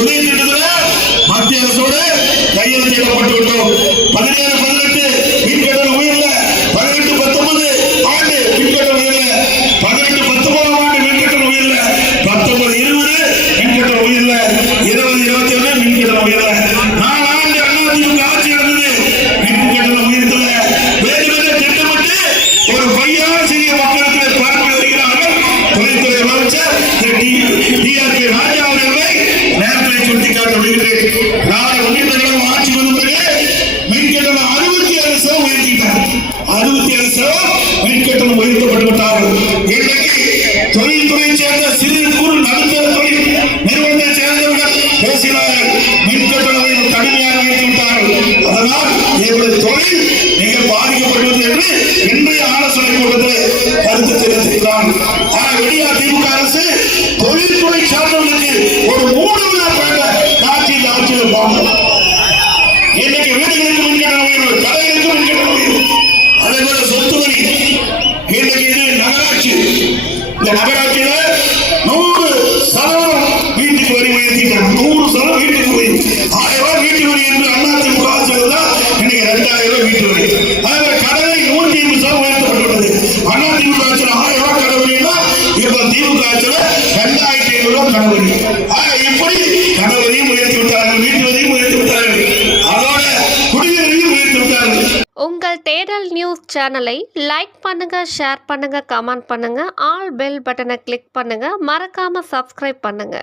உதய திட்டத்தில் மத்திய அரசோடு கையெழுத்திடப்பட்டு விட்டோம். 17-18 மின்கட்டண உயர்ல, 18-19 ஆண்டு மின்கட்டண உயர்ல, 18-19 ஆண்டு மின்கட்டண உயர்ல, 19-20 மின்கட்டண உயர்ல, 20-21 மின்கட்டண உயர்ல. 4 ஆண்டு அதிமுக ஆட்சி நடந்தது, மின்கட்டண உயர்த்தல. வேண்டுமென திட்டமிட்டு ஒரு பையா சிறிய மக்களுக்கு பார்த்து வருகிறார்கள். தொழில்துறை அமைச்சர் டி.ஆர்.கே. ராஜா அவர்களை நேரத்தை சுட்டிக்காட்ட விடுகிறேன். நாளை முன்னிட்டு ஆட்சி வந்த பிறகு மின்கட்டணம் 67% உயர்த்திட்டார். 67% மின்கட்டணம் உயர்த்தப்பட்டு விட்டார்கள். இன்றைக்கு தொழில்துறை சேர்ந்த சிறு குறு நடுத்தர தொழில் நிறுவனத்தை சேர்ந்தவர்கள் பேசினார்கள். மின்கட்டணத்தை கடுமையாக உயர்த்திவிட்டார்கள். அதனால் எங்களுடைய தொழில் மிக பாதிக்கப்படுவது என்று இன்றைய ஆலோசனை கூட்டத்தில் கருத்து தெரிவித்திருக்கிறார். வெளியா திமுக அரசு தொழில்துறை சார்ந்தவர்களுக்கு ஒரு 3 வித ஆட்சியில் போங்க. இன்னைக்கு வீடுகளுக்கு மின்கட்டண உயர்வு, கடைகளுக்கு மின்கட்டண உயர்வு, அதே போல சொத்து வரி. இன்னைக்கு இது நகராட்சி. இந்த நகராட்சியில 100% வீட்டுக்கு வரி உயர்த்திட்டாங்க. 100% வீட்டுக்கு வரி. 1000 ரூபாய் வீட்டு வரி என்று அதிமுக ஆட்சியில் தான் இன்னைக்கு 2000 ரூபாய் வீட்டு வரி. அதே கடை 150% உயர்த்தப்பட்டுள்ளது. அதிமுக ஆட்சியில் 1000 ரூபாய் கடை வரினா இப்ப திமுக ஆட்சியில் 2500 ரூபாய் கடை வரி. இப்படி கடை வரியும் உயர்த்தி விட்டார்கள், வீட்டு வரியும் உயர்த்தி விட்டார்கள், அதோட குடிநீரையும் உயர்த்தி விட்டார்கள். உங்கள் தேடல் நியூஸ் சேனலை லைக் பண்ணுங்க, ஷேர் பண்ணுங்க, கமெண்ட் பண்ணுங்க, ஆல் பெல் பட்டனை கிளிக் பண்ணுங்க, மறக்காம சப்ஸ்கிரைப் பண்ணுங்க.